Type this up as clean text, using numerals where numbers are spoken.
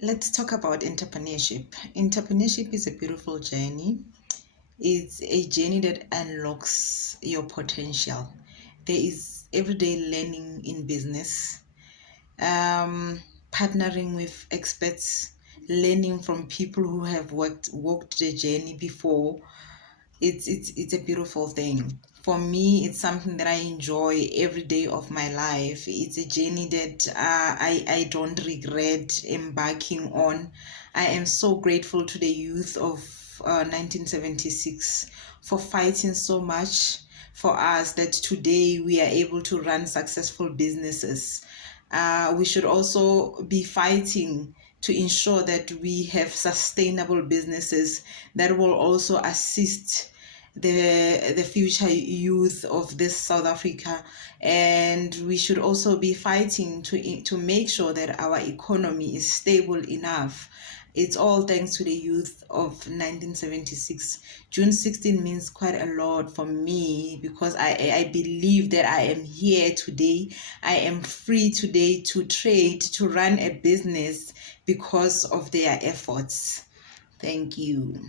Let's talk about entrepreneurship. Entrepreneurship is a beautiful journey. It's a journey that unlocks your potential. There is everyday learning in business, partnering with experts, learning from people who have walked the journey before. It's a beautiful thing. For me, it's something that I enjoy every day of my life. It's a journey that I don't regret embarking on. I am so grateful to the youth of 1976 for fighting so much for us that today we are able to run successful businesses. We should also be fighting to ensure that we have sustainable businesses that will also assist the future youth of this South Africa. And we should also be fighting to make sure that our economy is stable enough. It's all thanks to the youth of 1976. June 16 means quite a lot for me because I believe that I am here today. I am free today to trade, to run a business because of their efforts. Thank you.